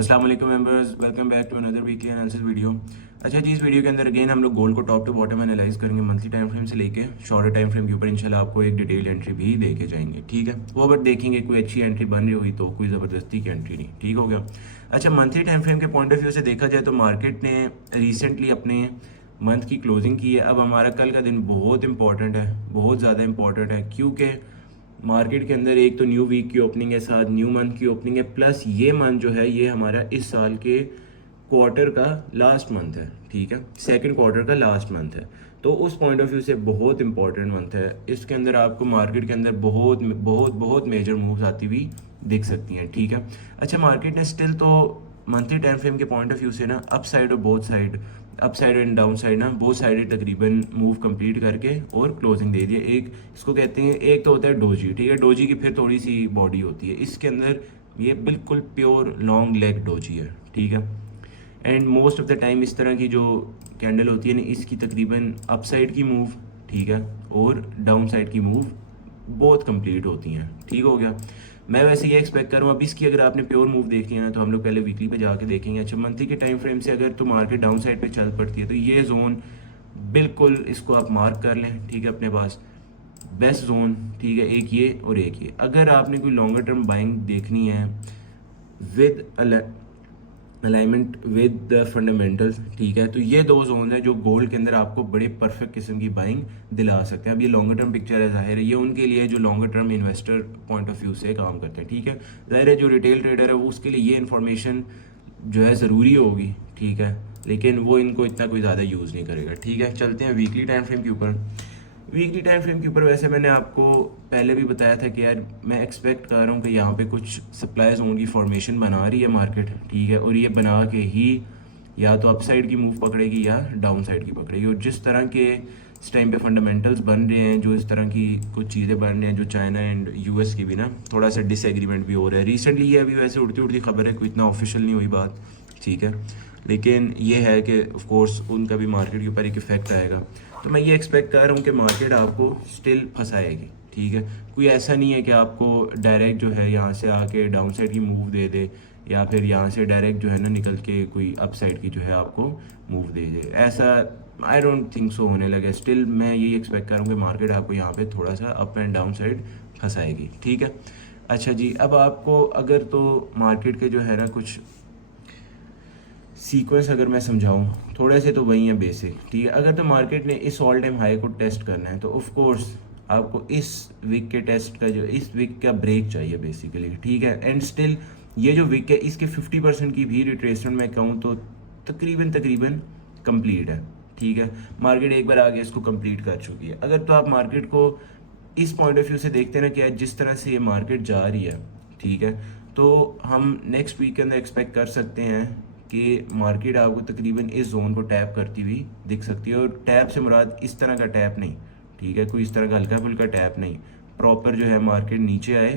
अस्सलाम वालेकुम members, welcome back to another weekly analysis video. अच्छा जी, इस वीडियो के अंदर अगेन हम लोग गोल्ड को टॉप टू बॉटम एनालाइज करेंगे मंथली टाइम फ्रेम से लेके शॉर्टर टाइम फ्रेम के ऊपर। इंशाल्लाह आपको एक डिटेल एंट्री भी दे के जाएंगे, ठीक है। वो अगर देखेंगे कोई अच्छी एंट्री बन रही हुई तो कोई ज़बरदस्ती की एंट्री नहीं, ठीक हो गया। अच्छा, मंथली टाइम फ्रेम के पॉइंट ऑफ व्यू से देखा जाए तो मार्केट ने रिसेंटली अपने मंथ की क्लोजिंग की है। अब हमारा कल का दिन बहुत इंपॉर्टेंट है, बहुत ज़्यादा इंपॉर्टेंट है, क्योंकि मार्केट के अंदर एक तो न्यू वीक की ओपनिंग है, साथ न्यू मंथ की ओपनिंग है, प्लस ये मंथ जो है ये हमारा इस साल के क्वार्टर का लास्ट मंथ है, ठीक है। सेकंड क्वार्टर का लास्ट मंथ है, तो उस पॉइंट ऑफ व्यू से बहुत इंपॉर्टेंट मंथ है। इसके अंदर आपको मार्केट के अंदर बहुत बहुत बहुत मेजर मूव्स आती हुई दिख सकती हैं, ठीक है। अच्छा, मार्केट ने स्टिल तो मंथली टाइम फ्रेम के पॉइंट ऑफ व्यू से ना अप साइड और both side, up side and down side ना बोथ साइड तकरीबन मूव कंप्लीट करके और क्लोजिंग दे दिया। एक इसको कहते हैं, एक तो होता है डोजी, ठीक है। डोजी की फिर थोड़ी सी बॉडी होती है, इसके अंदर ये बिल्कुल प्योर लॉन्ग लेग डोजी है, ठीक है। And most of the time इस तरह की जो कैंडल होती है ना, इसकी तकरीबन अप साइड की मूव, ठीक है, और डाउन साइड की मूव बहुत कंप्लीट होती हैं, ठीक हो गया। मैं वैसे ये एक्सपेक्ट करूँ, अब इसकी अगर आपने प्योर मूव देखनी है ना तो हम लोग पहले वीकली पे जाके देखेंगे। अच्छा, मंथली के टाइम फ्रेम से अगर तो मार्केट डाउन साइड पे चल पड़ती है तो ये जोन बिल्कुल इसको आप मार्क कर लें, ठीक है, अपने पास बेस्ट जोन, ठीक है। एक ये और एक ये। अगर आपने कोई लॉन्गर टर्म बाइंग देखनी है with alignment with the fundamentals, ठीक है, तो ये दो जोन है जो गोल्ड के अंदर आपको बड़े परफेक्ट किस्म की बाइंग दिला सकते हैं। अब ये लॉन्गर टर्म पिक्चर है, जाहिर है ये उनके लिए जो longer term investor point of view से काम करते हैं, ठीक है। जाहिर है जो रिटेल ट्रेडर है वो उसके लिए ये इन्फॉर्मेशन जो है ज़रूरी होगी, ठीक है, लेकिन वो इनको इतना कोई ज़्यादा यूज़ नहीं करेगा, ठीक है। चलते हैं वीकली टाइम फ्रेम के ऊपर। वीकली टाइम फ्रेम के ऊपर वैसे मैंने आपको पहले भी बताया था कि यार मैं एक्सपेक्ट कर रहा हूँ कि यहाँ पे कुछ सप्लाई जोन की फॉर्मेशन बना रही है मार्केट, ठीक है, और ये बना के ही या तो अपसाइड की मूव पकड़ेगी या डाउन साइड की पकड़ेगी। और जिस तरह के इस टाइम पे फंडामेंटल्स बन रहे हैं, जो इस तरह की कुछ चीज़ें बन रही हैं, जो चाइना एंड यूएस की भी ना थोड़ा सा डिसएग्रीमेंट भी हो रहा है रिसेंटली। ये अभी वैसे उड़ती उड़ती खबर है, कोई इतना ऑफिशियल नहीं हुई बात, ठीक है, लेकिन ये है कि ऑफ कोर्स उनका भी मार्केट के ऊपर एक इफेक्ट आएगा। तो मैं ये एक्सपेक्ट कर रहा हूँ कि मार्केट आपको स्टिल फंसाएगी, ठीक है। कोई ऐसा नहीं है कि आपको डायरेक्ट जो है यहाँ से आके डाउन साइड की मूव दे दे, या फिर यहाँ से डायरेक्ट जो है ना निकल के कोई अप साइड की जो है आपको मूव दे दे, ऐसा आई डोंट थिंक सो होने लगे। स्टिल मैं यही एक्सपेक्ट करूँ कि मार्केट आपको यहाँ पे थोड़ा सा अप एंड डाउन साइड फंसाएगी, ठीक है। अच्छा जी, अब आपको अगर तो मार्केट के जो है ना कुछ सीक्वेंस अगर मैं समझाऊँ थोड़े से, तो वही है बेसिक, ठीक है। अगर तो मार्केट ने इस ऑल टाइम हाई को टेस्ट करना है तो ऑफ कोर्स आपको इस वीक के टेस्ट का जो इस वीक का ब्रेक चाहिए बेसिकली, ठीक है। एंड स्टिल ये जो वीक है इसके 50% की भी रिट्रेसमेंट मैं कहूँ तो तकरीबन तकरीबन कंप्लीट है, ठीक है। मार्केट एक बार आगे इसको कंप्लीट कर चुकी है। अगर तो आप मार्केट को इस पॉइंट ऑफ व्यू से देखते हैं ना कि जिस तरह से ये मार्केट जा रही है, ठीक है, तो हम नेक्स्ट वीक के अंदर एक्सपेक्ट कर सकते हैं कि मार्केट आपको तकरीबन इस जोन को टैप करती हुई दिख सकती है। और टैप से मुराद इस तरह का टैप नहीं, ठीक है, कोई इस तरह का हल्का फुल्का टैप नहीं, प्रॉपर जो है मार्केट नीचे आए,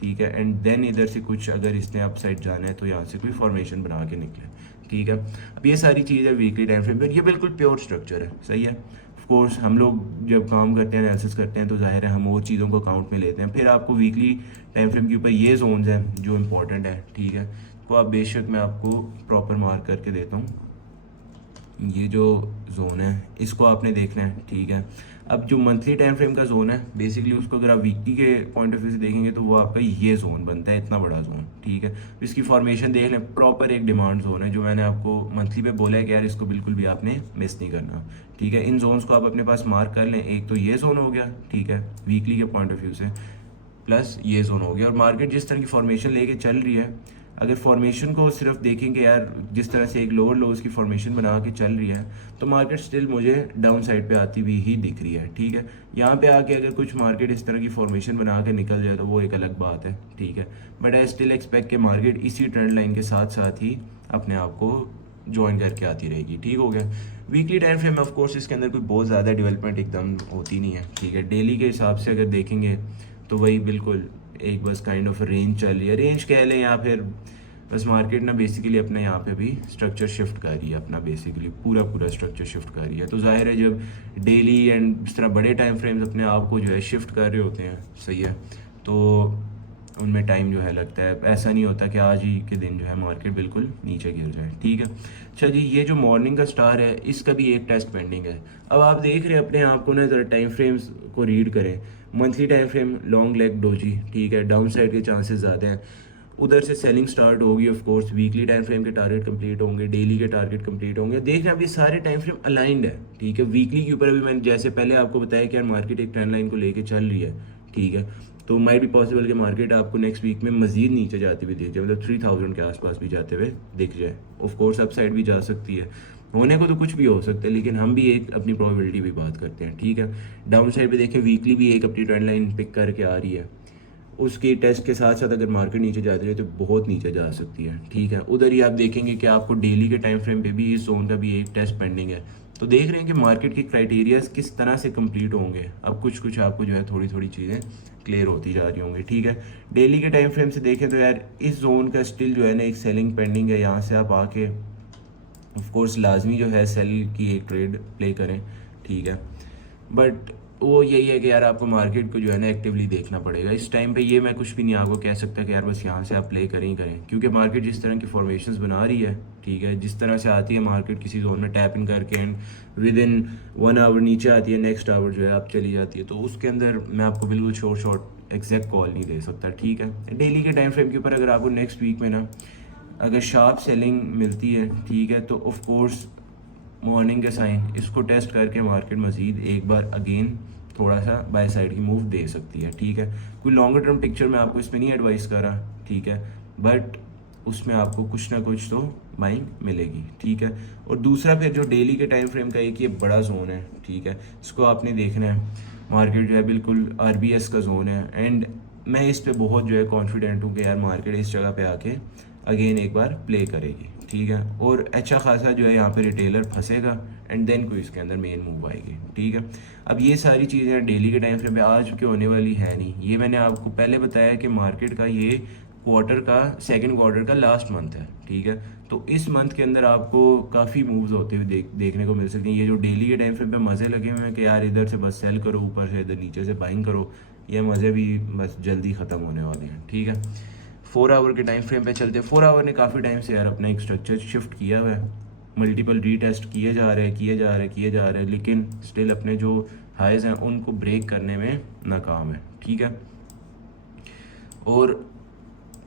ठीक है, एंड देन इधर से कुछ अगर इसने अप साइड जाना है तो यहाँ से कोई फॉर्मेशन बना के निकले, ठीक है। अब ये सारी चीज़ है वीकली टाइम फ्रेम पर, ये बिल्कुल प्योर स्ट्रक्चर है, सही है। ऑफ कोर्स हम लोग जब काम करते हैं एनालिसिस करते हैं तो जाहिर है हम और चीज़ों को अकाउंट में लेते हैं। फिर आपको वीकली टाइम फ्रेम के ऊपर ये जोन्स हैं जो इंपॉर्टेंट है, ठीक है, तो आप बेशक मैं आपको प्रॉपर मार्क करके देता हूँ। ये जो जोन है इसको आपने देखना है, ठीक है। अब जो मंथली टाइम फ्रेम का जोन है बेसिकली उसको अगर आप वीकली के पॉइंट ऑफ व्यू से देखेंगे तो वो आपका ये जोन बनता है, इतना बड़ा जोन, ठीक है। इसकी फॉर्मेशन देख लें, प्रॉपर एक डिमांड जोन है जो मैंने आपको मंथली पे बोला है कि यार इसको बिल्कुल भी आपने मिस नहीं करना, ठीक है। इन जोन्स को आप अपने पास मार्क कर लें। एक तो ये जोन हो गया, ठीक है, वीकली के पॉइंट ऑफ व्यू से, प्लस ये जोन हो गया। और मार्केट जिस तरह की फॉर्मेशन लेके चल रही है, अगर फॉर्मेशन को सिर्फ देखेंगे यार जिस तरह से एक लोअर लोज की फॉर्मेशन बना के चल रही है तो मार्केट स्टिल मुझे डाउन साइड पे आती हुई ही दिख रही है, ठीक है। यहाँ पे आके अगर कुछ मार्केट इस तरह की फॉर्मेशन बना के निकल जाए तो वो एक अलग बात है, ठीक है। बट आई स्टिल एक्सपेक्ट कि मार्केट इसी ट्रेंड लाइन के साथ साथ ही अपने आप को ज्वाइन करके आती रहेगी, ठीक हो गया। Weekly time frame of course इसके अंदर कोई बहुत ज़्यादा डेवलपमेंट एकदम होती नहीं है, ठीक है। डेली के हिसाब से अगर देखेंगे तो वही बिल्कुल एक बस काइंड ऑफ रेंज चल रही है, रेंज कह लें, या फिर बस मार्केट ना बेसिकली अपने यहाँ पे भी स्ट्रक्चर शिफ्ट कर रही है, अपना बेसिकली पूरा पूरा स्ट्रक्चर शिफ्ट कर रही है। तो जाहिर है जब डेली एंड इस तरह बड़े टाइम फ्रेम्स अपने आप को जो है शिफ्ट कर रहे होते हैं, सही है, तो उनमें टाइम जो है लगता है, ऐसा नहीं होता कि आज ही के दिन जो है मार्केट बिल्कुल नीचे गिर जाए, ठीक है। अच्छा जी, ये जो मॉर्निंग का स्टार है इसका भी एक टेस्ट पेंडिंग है। अब आप देख रहे हैं अपने आप को ना, ज़रा टाइम फ्रेम्स को रीड करें। Monthly time frame long leg doji, ठीक है, डाउन साइड के चांसेस ज़्यादा हैं। उधर से सेलिंग स्टार्ट होगी of course, weekly time frame के टारगेट कंप्लीट होंगे, डेली के टारगेट कंप्लीट होंगे। देख रहे हैं अब ये सारे टाइम फ्रेम अलाइंड है, ठीक है। वीकली के ऊपर अभी मैंने जैसे पहले आपको बताया कि यार मार्केट एक ट्रेंड लाइन को लेके चल रही है, ठीक है। तो माइट भी पॉसिबल कि मार्केट आपको नेक्स्ट वीक में मजीद नीचे जाती हुई दिख जाए, मतलब 3000 के आसपास भी जाते हुए दिख जाए। ऑफ कोर्स अप साइड भी जा सकती है, होने को तो कुछ भी हो सकता है, लेकिन हम भी एक अपनी प्रोबेबिलिटी भी बात करते हैं, ठीक है। डाउन साइड पे देखें, वीकली भी एक अपनी ट्रेंड लाइन पिक करके आ रही है। उसकी टेस्ट के साथ साथ अगर मार्केट नीचे जाती है तो बहुत नीचे जा सकती है, ठीक है। उधर ही आप देखेंगे कि आपको डेली के टाइम फ्रेम पे भी इस जोन का भी एक टेस्ट पेंडिंग है। तो देख रहे हैं कि मार्केट के क्राइटेरियाज किस तरह से कंप्लीट होंगे। अब कुछ कुछ आपको जो है थोड़ी थोड़ी चीज़ें क्लियर होती जा रही होंगी, ठीक है। डेली के टाइम फ्रेम से देखें तो यार इस जोन का स्टिल जो है ना एक सेलिंग पेंडिंग है। यहाँ से आप आके ऑफ कोर्स लाजमी जो है सेल की एक ट्रेड प्ले करें, ठीक है। बट वो यही है कि यार आपको मार्केट को जो है ना एक्टिवली देखना पड़ेगा इस टाइम पे। ये मैं कुछ भी नहीं आपको कह सकता कि यार बस यहाँ से आप प्ले करें ही करें, क्योंकि मार्केट जिस तरह की फॉर्मेशंस बना रही है, ठीक है, जिस तरह से आती है मार्केट किसी जोन में टैप इन करके एंड विद इन 1 आवर नीचे आती है, नेक्स्ट आवर जो है आप चली जाती है। तो उसके अंदर मैं आपको बिल्कुल शॉर्ट एग्जैक्ट कॉल नहीं दे सकता, ठीक है। डेली के टाइम फ्रेम के ऊपर अगर आपको नेक्स्ट वीक में ना अगर शार्प सेलिंग मिलती है, ठीक है, तो ऑफ कोर्स मॉर्निंग के साइन इसको टेस्ट करके मार्केट मजीद एक बार अगेन थोड़ा सा बाय साइड की मूव दे सकती है, ठीक है। कोई लॉन्गर टर्म पिक्चर में आपको इसमें नहीं एडवाइस कर रहा, ठीक है, बट उसमें आपको कुछ ना कुछ तो बाइंग मिलेगी, ठीक है। और दूसरा फिर जो डेली के टाइम फ्रेम का एक ये बड़ा जोन है, ठीक है, इसको आपने देखना है। मार्केट जो है बिल्कुल RBS का जोन है एंड मैं इस पे बहुत जो है कॉन्फिडेंट हूँ कि यार मार्केट इस जगह पे आके अगेन एक बार प्ले करेगी, ठीक है। और अच्छा खासा जो है यहाँ पे रिटेलर फंसेगा एंड देन कोई इसके अंदर मेन मूव आएगी, ठीक है। अब ये सारी चीज़ें डेली के टाइम फ्रेम पे आज के होने वाली है नहीं। ये मैंने आपको पहले बताया कि मार्केट का ये क्वार्टर का सेकंड क्वार्टर का लास्ट मंथ है, ठीक है। तो इस मंथ के अंदर आपको काफ़ी मूव्स होते हुए देखने को मिल सकती हैं। ये जो डेली के टाइम फ्रेम पे मज़े लगे हुए हैं कि यार इधर से बस सेल करो, ऊपर से इधर नीचे से बाइंग करो, ये मज़े भी बस जल्दी ख़त्म होने वाले हैं, ठीक है। 4 आवर के टाइम फ्रेम पे चलते हैं। 4 आवर ने काफ़ी टाइम से यार अपना एक स्ट्रक्चर शिफ्ट किया हुआ है, मल्टीपल रीटेस्ट किए जा रहे हैं, लेकिन स्टिल अपने जो हाइज हैं उनको ब्रेक करने में नाकाम है, ठीक है। और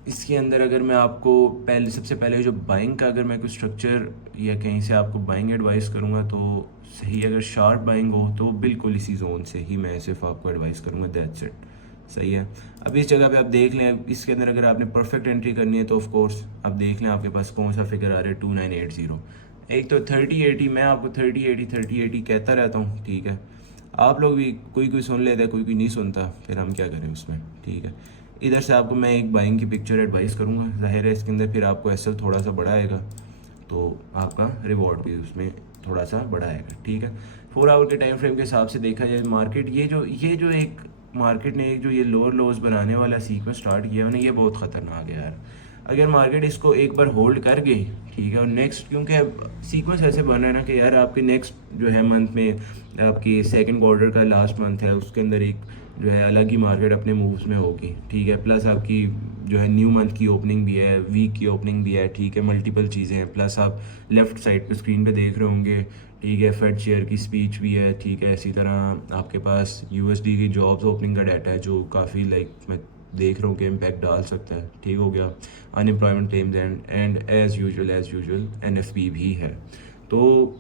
इसके अंदर अगर मैं आपको सबसे पहले जो बाइंग का अगर मैं कोई स्ट्रक्चर या कहीं से आपको बाइंग एडवाइस करूँगा तो सही, अगर शार्प बाइंग हो तो बिल्कुल इसी जोन से ही मैं सिर्फ आपको एडवाइस करूँगा, दैट्स इट, सही है। अब इस जगह पे आप देख लें, इसके अंदर अगर आपने परफेक्ट एंट्री करनी है तो ऑफ कोर्स आप देख लें आपके पास कौन सा फिगर आ रहा है, 2980। एक तो 3080, मैं आपको 3080 कहता रहता हूँ, ठीक है। आप लोग भी कोई सुन लेता है, कोई नहीं सुनता, फिर हम क्या करें उसमें, ठीक है। इधर से आपको मैं एक बाइंग की पिक्चर एडवाइस करूँगा, जाहिर है इसके अंदर फिर आपको एसएल थोड़ा सा बड़ा आएगा तो आपका रिवॉर्ड भी उसमें थोड़ा सा बड़ा आएगा, ठीक है। 4 आवर के टाइम फ्रेम के हिसाब से देखा जाए मार्केट ये जो एक मार्केट ने एक जो ये लोअर लोज बनाने वाला सीक्वेंस स्टार्ट किया है ना, ये बहुत ख़तरनाक है यार। अगर मार्केट इसको एक बार होल्ड कर गई, ठीक है, और नेक्स्ट क्योंकि सीक्वेंस ऐसे बना है ना कि यार आपके नेक्स्ट जो है मंथ में आपकी सेकंड क्वार्टर का लास्ट मंथ है, उसके अंदर एक जो है अलग ही मार्केट अपने मूव्स में होगी, ठीक है। प्लस आपकी जो है न्यू मंथ की ओपनिंग भी है, वीक की ओपनिंग भी है, ठीक है, मल्टीपल चीज़ें हैं। प्लस आप लेफ़्ट साइड पे स्क्रीन पे देख रहे होंगे, ठीक है, फेड चेयर की स्पीच भी है, ठीक है। इसी तरह आपके पास USD की जॉब्स ओपनिंग का डाटा है जो काफ़ी मैं देख रहा हूँ कि इम्पैक्ट डाल सकता है, ठीक हो गया। Unemployment claims and as usual NFP भी है। तो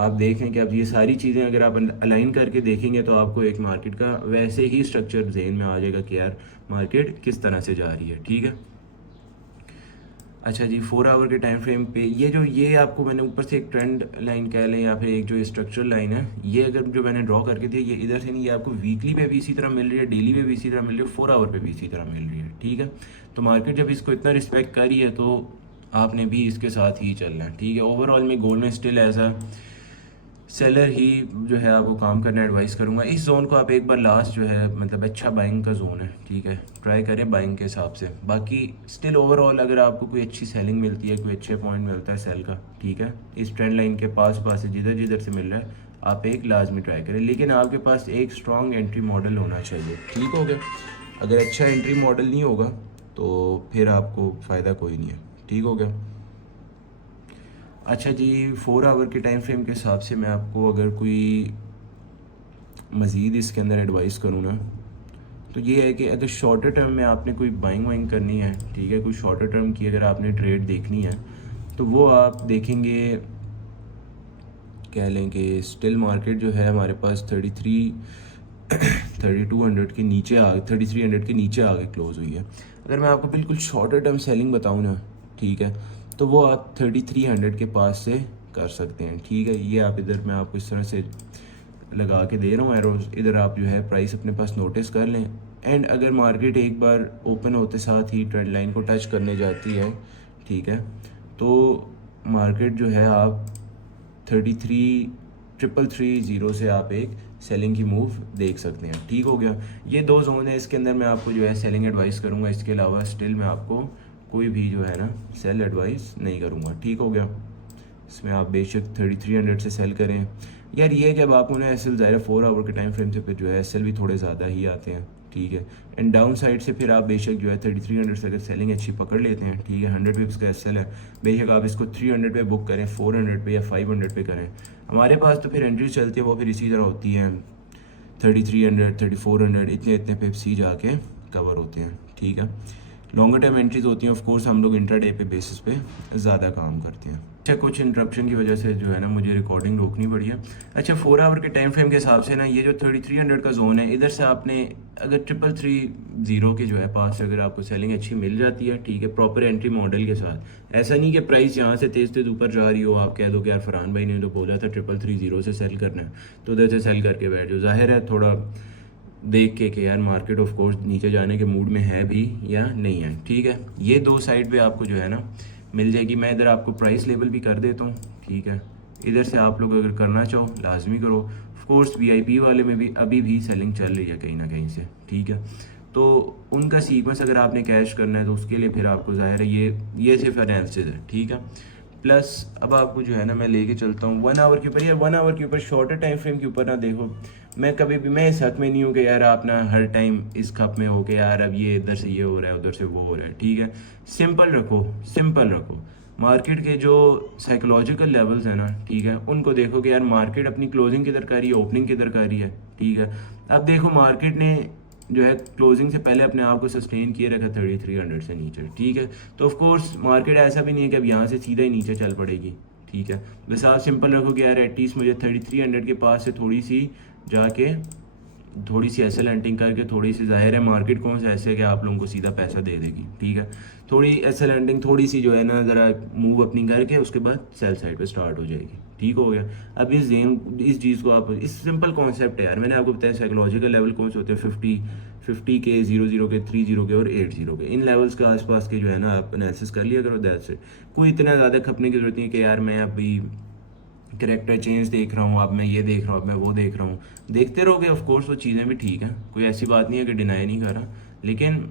आप देखें कि अब ये सारी चीज़ें अगर आप अलाइन करके देखेंगे तो आपको एक मार्केट का वैसे ही स्ट्रक्चर जहन में आ जाएगा कि यार मार्केट किस तरह से जा रही है, ठीक है। अच्छा जी, 4 आवर के टाइम फ्रेम पे ये आपको मैंने ऊपर से एक ट्रेंड लाइन कह लें या फिर एक जो स्ट्रक्चरल लाइन है, ये अगर जो मैंने ड्रॉ करके दी ये इधर से नहीं, ये आपको वीकली पे भी इसी तरह मिल रही है, डेली पे भी इसी तरह मिल रही है, 4 आवर पे भी इसी तरह मिल रही है, ठीक है। तो मार्केट जब इसको इतना रिस्पेक्ट कर रही है तो आपने भी इसके साथ ही चलना है, ठीक है। ओवरऑल मैं गोल्ड में स्टिल एज अ सेलर ही जो है आपको काम करना एडवाइस करूँगा। इस जोन को आप एक बार लास्ट जो है मतलब अच्छा बाइंग का जोन है, ठीक है, ट्राई करें बाइंग के हिसाब से। बाकी स्टिल ओवरऑल अगर आपको कोई अच्छी सेलिंग मिलती है, कोई अच्छे पॉइंट मिलता है सेल का, ठीक है, इस ट्रेंड लाइन के पास से जिधर से मिल रहा है आप एक लाजमी ट्राई करें, लेकिन आपके पास एक स्ट्रॉन्ग एंट्री मॉडल होना चाहिए, ठीक हो गया। अगर अच्छा एंट्री मॉडल नहीं होगा तो फिर आपको फ़ायदा कोई नहीं है। ठीक हो गया। अच्छा जी, 4 आवर के टाइम फ्रेम के हिसाब से मैं आपको अगर कोई मज़ीद इसके अंदर एडवाइस करूँ ना, तो ये है कि अगर शॉर्टर टर्म में आपने कोई बाइंग वाइंग करनी है, ठीक है, कोई शॉर्टर टर्म की अगर आपने ट्रेड देखनी है, तो वो आप देखेंगे, कह लें कि स्टिल मार्केट जो है हमारे पास 3200 के नीचे 3300 के नीचे आगे क्लोज़ हुई है। अगर मैं आपको बिल्कुल शॉर्टर टर्म सेलिंग बताऊँ ना, ठीक है, तो वो आप 3300 के पास से कर सकते हैं। ठीक है, ये आप इधर मैं आपको इस तरह से लगा के दे रहा हूँ एरोज, इधर आप जो है प्राइस अपने पास नोटिस कर लें। एंड अगर मार्केट एक बार ओपन होते साथ ही ट्रेंड लाइन को टच करने जाती है, ठीक है, तो मार्केट जो है आप 33,330 से आप एक सेलिंग की मूव देख सकते हैं। ठीक हो गया। ये 2 जोन है, इसके अंदर मैं आपको जो है सेलिंग एडवाइस करूँगा। इसके अलावा स्टिल मैं आपको कोई भी जो है ना सेल एडवाइस नहीं करूँगा। ठीक हो गया। इसमें आप बेशक 3300 से सेल करें। यार ये है कि अब आपको ना एस एल ज़ाहिर 4 आवर के टाइम फ्रेम से फिर जो है एस एल भी थोड़े ज़्यादा ही आते हैं। ठीक है। एंड डाउन साइड से फिर आप बेशक जो है 3300 से अगर सेलिंग अच्छी पकड़ लेते हैं, ठीक है, 100 पिप्स का एस एल है, बेशक आप इसको 300 पे बुक करें, 400 पे या 500 पे करें। हमारे पास तो फिर एंट्री चलती है वो फिर इसी तरह होती है, 3300 3400 इतने इतने पिप्स ही जाके कवर होते हैं। ठीक है। लॉन्गर टर्म एंट्रीज होती हैं, ऑफ कोर्स हम लोग इंट्राडे पे बेसिस पे ज़्यादा काम करते हैं। अच्छा, कुछ इंटरप्शन की वजह से जो है ना मुझे रिकॉर्डिंग रोकनी पड़ी है। अच्छा, 4 आवर के टाइम फ्रेम के हिसाब से ना ये जो 3300 का जोन है, इधर से आपने अगर 3330 के जो है पास अगर आपको सेलिंग अच्छी मिल जाती है, ठीक है, प्रॉपर एंट्री मॉडल के साथ, ऐसा नहीं कि प्राइस यहाँ से तेज़ तेज़ ऊपर जा रही हो, आप कह दो कि यार फरहान भाई ने तो बोला था 3330 से सेल करना है तो उधर से सेल करके बैठ जाओ। जाहिर है थोड़ा देख के कि यार मार्केट ऑफ कोर्स नीचे जाने के मूड में है भी या नहीं है। ठीक है, ये 2 साइड पे आपको जो है ना मिल जाएगी। मैं इधर आपको प्राइस लेवल भी कर देता हूँ। ठीक है, इधर से आप लोग अगर करना चाहो लाजमी करो। ऑफ कोर्स वीआईपी वाले में भी अभी भी सेलिंग चल रही है कहीं ना कहीं से। ठीक है, तो उनका सीक्वेंस अगर आपने कैश करना है तो उसके लिए फिर आपको ज़ाहिर है ये सिर्फ एनालिसिस है। ठीक है, प्लस अब आपको जो है ना मैं लेके चलता हूँ 1 आवर के ऊपर। या 1 आवर के ऊपर शॉर्टर टाइम फ्रेम के ऊपर ना देखो, मैं कभी भी मैं इस हक में नहीं हूँ कि यार आप ना हर टाइम इस खप में हो के यार अब ये इधर से ये हो रहा है उधर से वो हो रहा है। ठीक है, सिंपल रखो, सिंपल रखो। मार्केट के जो साइकोलॉजिकल लेवल्स हैं ना, ठीक है, उनको देखो कि यार मार्केट अपनी क्लोजिंग किधर कर रही है, ओपनिंग किधर कर रही है। ठीक है, अब देखो मार्केट ने जो है क्लोजिंग से पहले अपने आप को सस्टेन किए रखा 3300 से नीचे। ठीक है, तो ऑफ कोर्स मार्केट ऐसा भी नहीं है कि अब यहाँ से सीधा ही नीचे चल पड़ेगी। ठीक है, बस आप सिंपल रखो कि यार एटलीस्ट मुझे 3300 के पास से थोड़ी सी जाके थोड़ी सी ऐसे लैंडिंग करके थोड़ी सी, जाहिर है मार्केट कौन सा ऐसे है कि आप लोगों को सीधा पैसा दे देगी। ठीक है, थोड़ी ऐसे लैंडिंग थोड़ी सी जो है ना ज़रा मूव अपनी करके उसके बाद सेल साइड पे स्टार्ट हो जाएगी। ठीक हो गया। अब इस चीज़ को आप, इस सिंपल कॉन्सेप्ट है यार, मैंने आपको बताया साइकोलॉजिकल लेवल कौन से होते हैं, 50 के, 00 के, 30 के और 80 के, इन लेवल्स के आसपास के जो है ना आप एनालिसिस कर लिया करो। दैट से कोई इतना ज़्यादा खपने की जरूरत नहीं है कि यार मैं अभी करेक्टर चेंज देख रहा हूँ, अब मैं ये देख रहा हूँ, अब मैं वो देख रहा हूँ। देखते रहोगे ऑफ कोर्स वो चीज़ें भी ठीक हैं, कोई ऐसी बात नहीं है कि डिनाई नहीं कर रहा, लेकिन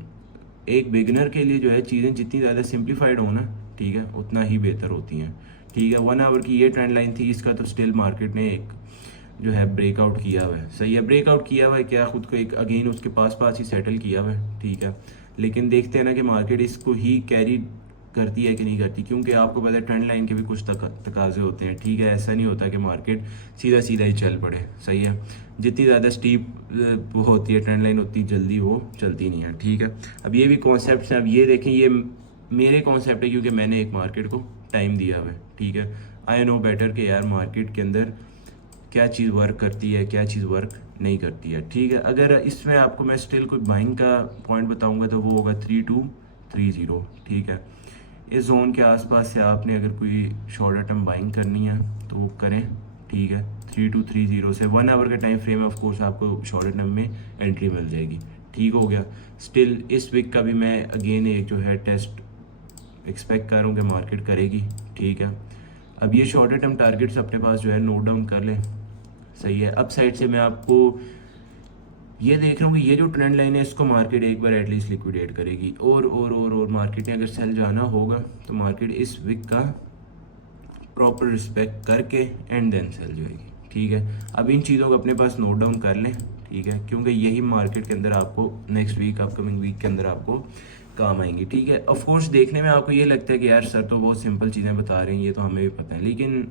एक बिगनर के लिए जो है चीज़ें जितनी ज़्यादा सिंप्लीफाइड हो ना, ठीक है, उतना ही बेहतर होती हैं। ठीक है, 1 आवर की ये ट्रेंड लाइन थी, इसका तो स्टिल मार्केट ने एक जो है ब्रेकआउट किया हुआ है। सही है, ब्रेकआउट किया हुआ है, क्या खुद को एक अगेन उसके पास ही सेटल किया हुआ है। ठीक है, लेकिन देखते हैं ना कि मार्केट इसको ही कैरी करती है कि नहीं करती, क्योंकि आपको पता है ट्रेंड लाइन के भी कुछ तकाजे होते हैं। ठीक है, ऐसा नहीं होता कि मार्केट सीधा सीधा ही चल पड़े। सही है, जितनी ज़्यादा स्टीप वो होती है ट्रेंड लाइन उतनी जल्दी वो चलती नहीं है। ठीक है, अब ये भी कॉन्सेप्ट हैं। अब ये देखें, ये मेरे कॉन्सेप्ट है क्योंकि मैंने एक मार्केट को टाइम दिया हुआ है। ठीक है, आई नो बेटर कि यार मार्केट के अंदर क्या चीज़ वर्क करती है, क्या चीज़ वर्क नहीं करती है। ठीक है, अगर इसमें आपको मैं स्टिल कोई बाइंग का पॉइंट बताऊंगा तो वो होगा 3230। ठीक है, इस जोन के आसपास से आपने अगर कोई शॉर्टर टर्म बाइंग करनी है तो वो करें। ठीक है, 3230 से 1 आवर का टाइम फ्रेम है, ऑफ कोर्स आपको शॉर्टर टर्म में एंट्री मिल जाएगी। ठीक हो गया। स्टिल इस वीक का भी मैं अगेन एक जो है टेस्ट एक्सपेक्ट कर रहा हूँ कि मार्केट करेगी। ठीक है, अब ये शॉर्टर टर्म टारगेट्स अपने पास जो है नोट डाउन कर लें। सही है, अप साइड से मैं आपको ये देख रहा हूँ कि ये जो ट्रेंड लाइन है इसको मार्केट एक बार एटलीस्ट लिक्विडेट करेगी, और मार्केट ने अगर सेल जाना होगा तो मार्केट इस वीक का प्रॉपर रिस्पेक्ट करके एंड देन सेल जाएगी। ठीक है, अब इन चीज़ों को अपने पास नोट डाउन कर लें। ठीक है, क्योंकि यही मार्केट के अंदर आपको नेक्स्ट वीक, अपकमिंग वीक के अंदर आपको काम आएंगी, ठीक है। ऑफ कोर्स देखने में आपको ये लगता है कि यार सर तो बहुत सिंपल चीज़ें बता रहे हैं, ये तो हमें भी पता है, लेकिन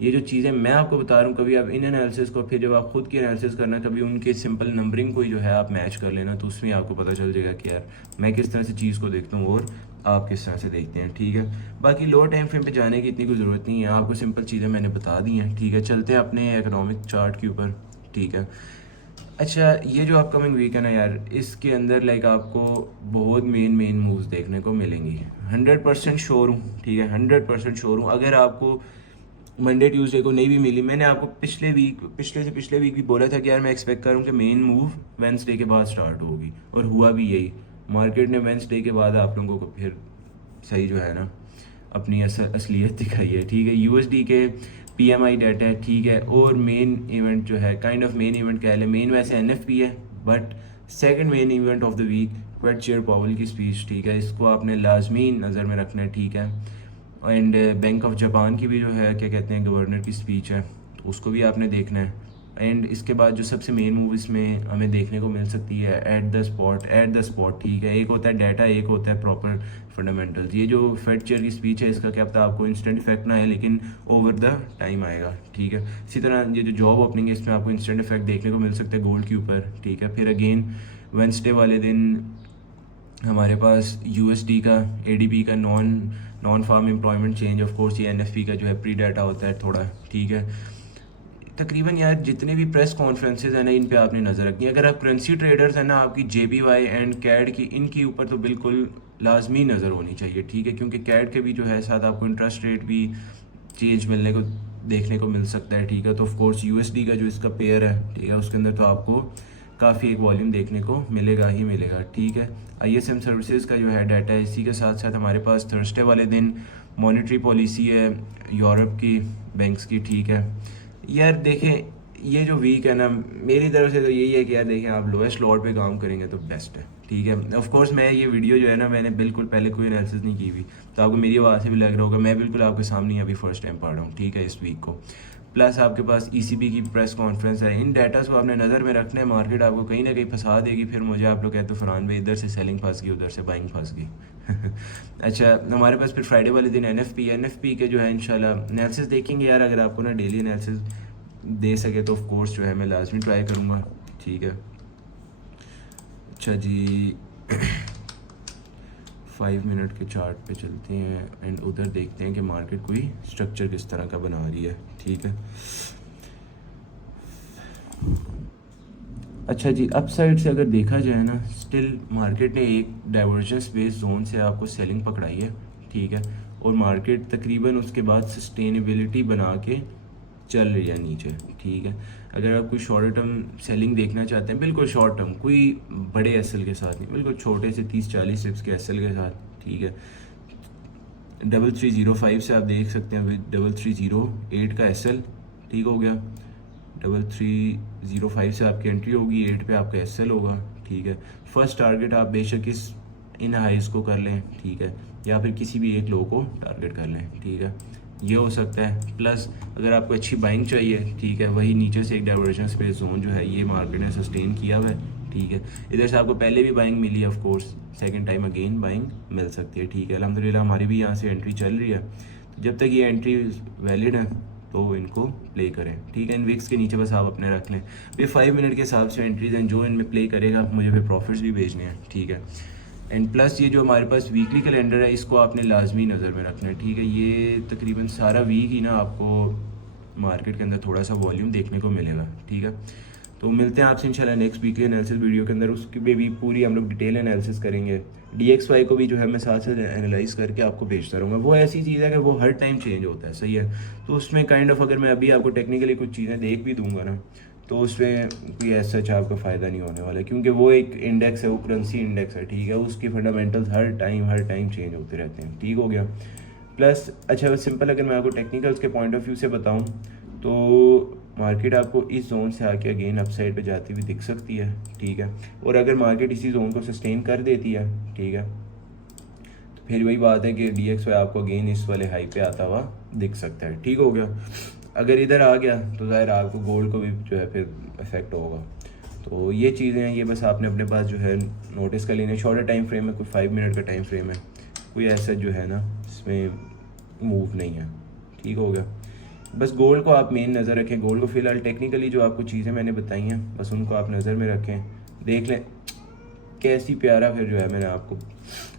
ये जो चीज़ें मैं आपको बता रहा हूँ, कभी आप इन एनालिसिस को फिर जब आप खुद की एनालिसिस करना, कभी उनके सिंपल नंबरिंग को ही जो है आप मैच कर लेना, तो उसमें आपको पता चल जाएगा कि यार मैं किस तरह से चीज़ को देखता हूँ और आप किस तरह से देखते हैं, ठीक है। बाकी लोअर टाइम फ्रेम पे जाने की इतनी कोई ज़रूरत नहीं है, आपको सिंपल चीज़ें मैंने बता दी हैं, ठीक है। चलते हैं अपने इकोनॉमिक चार्ट के ऊपर, ठीक है। अच्छा, ये जो अपकमिंग वीक है ना यार, इसके अंदर लाइक आपको बहुत मेन मूव्स देखने को मिलेंगी, 100% श्योर हूँ, ठीक है, 100% श्योर हूँ। अगर आपको मंडे ट्यूसडे को नहीं भी मिली, मैंने आपको पिछले वीक भी बोला था कि यार मैं एक्सपेक्ट करूँ कि मेन मूव वेंसडे के बाद स्टार्ट होगी, और हुआ भी यही। मार्केट ने वेंसडे के बाद आप लोगों को फिर सही जो है ना अपनी असलियत दिखाई है, ठीक है। यूएसडी के पीएमआई डाटा है, ठीक है, और मेन इवेंट जो है, काइंड ऑफ मेन इवेंट कह लें, मेन वैसे एनएफपी है, but second main event of the week Fed chair Powell की स्पीच, ठीक है, इसको आपने लाजमी नज़र में रखना है, ठीक है। एंड बैंक ऑफ जापान की भी जो है क्या कहते हैं गवर्नर की स्पीच है, तो उसको भी आपने देखना है। एंड इसके बाद जो सबसे मेन मूव इसमें हमें देखने को मिल सकती है एट द स्पॉट, ठीक है। एक होता है डाटा, एक होता है प्रॉपर फंडामेंटल्स। ये जो फेड चेयर की स्पीच है, इसका क्या पता आपको इंस्टेंट इफेक्ट ना है, लेकिन ओवर द टाइम आएगा, ठीक है। इसी तरह ये जो जॉब ओपनिंग है, इसमें आपको इंस्टेंट इफेक्ट देखने को मिल सकता है गोल्ड के ऊपर, ठीक है। फिर अगेन वेंसडे वाले दिन हमारे पास यूएसडी का, एडीपी का, non farm employment change, of course ये एनएफपी का जो है प्री डाटा होता है थोड़ा, ठीक है। तकरीबन यार जितने भी प्रेस कॉन्फ्रेंसेज हैं ना, इन पे आपने नज़र रखनी है। अगर आप करेंसी ट्रेडर्स हैं ना, आपकी जेबीवाई एंड कैड की, इनके ऊपर तो बिल्कुल लाजमी नज़र होनी चाहिए, ठीक है, क्योंकि कैड के भी जो है साथ आपको इंटरेस्ट रेट भी चेंज मिलने को देखने को मिल सकता है, ठीक है। तो ऑफ कोर्स यूएसडी का जो इसका पेयर है, ठीक है, उसके अंदर तो आपको काफ़ी एक वॉल्यूम देखने को मिलेगा ही मिलेगा, ठीक है। आईएसएम सर्विसेज का जो है डाटा है, इसी के साथ साथ हमारे पास थर्सडे वाले दिन मॉनेटरी पॉलिसी है यूरोप की बैंक्स की, ठीक है। यार देखें, ये जो वीक है ना, मेरी तरफ से तो यही है कि यार देखें, आप लोएस्ट लॉट पे काम करेंगे तो बेस्ट है, ठीक है। ऑफ कोर्स मैं ये वीडियो जो है ना, मैंने बिल्कुल पहले कोई एनालिसिस नहीं की हुई, तो आपको मेरी आवाज़ से भी लग रहा होगा मैं बिल्कुल आपके सामने अभी फर्स्ट टाइम पढ़ रहा हूँ, ठीक है, इस वीक को। प्लस आपके पास ईसीबी की प्रेस कॉन्फ्रेंस है, इन डाटास को आपने नज़र में रखना है। मार्केट आपको कहीं ना कहीं फंसा देगी, फिर मुझे आप लोग कहते हो फरहान भाई इधर से सेलिंग फंस गई, उधर से बाइंग फंस गई। अच्छा, हमारे पास फिर फ्राइडे वाले दिन एनएफपी के जो है इंशाल्लाह एनालिसिस देखेंगे। यार अगर आपको ना डेली एनालिसिस दे सके तो ऑफ कोर्स जो है मैं लाजमी ट्राई करूँगा, ठीक है। अच्छा जी, 5 मिनट के चार्ट पे चलते हैं एंड उधर देखते हैं कि मार्केट कोई स्ट्रक्चर किस तरह का बना रही है, ठीक है। अच्छा जी, अप साइड से अगर देखा जाए ना, स्टिल मार्केट ने एक डाइवर्जेंस बेस्ड जोन से आपको सेलिंग पकड़ाई है, ठीक है, और मार्केट तकरीबन उसके बाद सस्टेनेबिलिटी बना के चल रही है नीचे, ठीक है। अगर आप कोई शॉर्ट टर्म सेलिंग देखना चाहते हैं, बिल्कुल शॉर्ट टर्म, कोई बड़े एसएल के साथ नहीं, बिल्कुल छोटे से 30-40 सिप्स के एसएल के साथ, ठीक है। 3305 से आप देख सकते हैं 3308 का एसएल, ठीक हो गया। 3305 से आपकी एंट्री होगी, 8 पे आपका एसएल होगा, ठीक है। फर्स्ट टारगेट आप बेशक इन हाइस को कर लें, ठीक है, या फिर किसी भी एक लो को टारगेट कर लें, ठीक है, ये हो सकता है। प्लस अगर आपको अच्छी बाइंग चाहिए, ठीक है, वही नीचे से एक डाइवर्जन स्पेस जोन जो है ये मार्केट ने सस्टेन किया हुआ है, ठीक है। इधर से आपको पहले भी बाइंग मिली है, of course second time again buying मिल सकती है, ठीक है। अल्हम्दुलिल्लाह हमारी भी यहाँ से एंट्री चल रही है, तो जब तक ये एंट्री वैलिड है तो इनको प्ले करें, ठीक है। इन विक्स के नीचे बस आप अपने रख लें, फिर 5 मिनट के हिसाब से एंट्रीज हैं, जो इनमें प्ले करेगा मुझे फिर प्रॉफिट्स भी भेजने हैं, ठीक है। एंड प्लस ये जो हमारे पास वीकली कैलेंडर है, इसको आपने लाजमी नज़र में रखना है, ठीक है। ये तकरीबन सारा वीक ही ना आपको मार्केट के अंदर थोड़ा सा वॉल्यूम देखने को मिलेगा, ठीक है। तो मिलते हैं आपसे इंशाल्लाह नेक्स्ट वीकली एनालिसिस वीडियो के अंदर, उसकी भी पूरी हम लोग डिटेल एनालिसिस करेंगे। DXY को भी जो है मैं साथ साथ एनालाइज करके आपको भेजता रहूँगा। वो ऐसी चीज़ है कि वो हर टाइम चेंज होता है, सही है। तो उसमें काइंड ऑफ अगर मैं अभी आपको टेक्निकली कुछ चीज़ें देख भी दूंगा ना, तो उसमें कोई ऐसा सच आपका फ़ायदा नहीं होने वाला, क्योंकि वो एक इंडेक्स है, वो करेंसी इंडेक्स है, ठीक है। उसकी फंडामेंटल्स हर टाइम चेंज होते रहते हैं, ठीक हो गया। प्लस अच्छा सिंपल अगर मैं आपको टेक्निकल्स के पॉइंट ऑफ व्यू से बताऊं तो मार्केट आपको इस जोन से आके अगेन अपसाइड पे जाती हुई दिख सकती है, ठीक है। और अगर मार्केट इसी जोन को सस्टेन कर देती है, ठीक है, तो फिर वही बात है कि DXY आपको अगेन इस वाले हाई पे आता हुआ दिख सकता है, ठीक हो गया। अगर इधर आ गया तो ज़ाहिर आपको गोल्ड को भी जो है फिर इफेक्ट होगा, तो ये चीज़ें हैं, ये बस आपने अपने पास जो है नोटिस कर लेना। शॉर्टर टाइम फ्रेम है, कोई 5 मिनट का टाइम फ्रेम है, कोई ऐसा जो है ना इसमें मूव नहीं है। ठीक हो गया। बस गोल्ड को आप मेन नज़र रखें। गोल्ड को फ़िलहाल टेक्निकली जो आपको चीज़ें मैंने बताई हैं बस उनको आप नज़र में रखें, देख लें कैसी प्यारा। फिर जो है मैंने आपको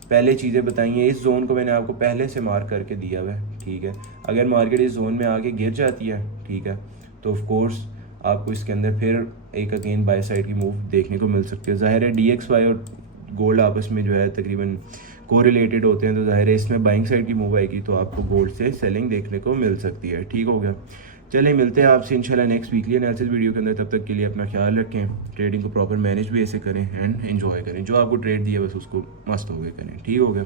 पहले चीज़ें बताई हैं। इस जोन को मैंने आपको पहले से मार्क करके दिया हुआ है, ठीक है। अगर मार्केट इस जोन में आके गिर जाती है, ठीक है, तो ऑफ कोर्स आपको इसके अंदर फिर एक अगेन बाय साइड की मूव देखने को मिल सकती है। ज़ाहिर है DXY और गोल्ड आपस में जो है तकरीबन कोरिलेटेड होते हैं, तो ज़ाहिर है इसमें बाइंग साइड की मूव आएगी तो आपको गोल्ड से सेलिंग देखने को मिल सकती है। ठीक हो गया। चलिए मिलते हैं आपसे इंशाल्लाह नेक्स्ट वीकली एनालिसिस वीडियो के अंदर। तब तक के लिए अपना ख्याल रखें, ट्रेडिंग को प्रॉपर मैनेज भी ऐसे करें एंड एंजॉय करें। जो आपको ट्रेड दिया बस उसको मस्त हो गए करें। ठीक हो गया।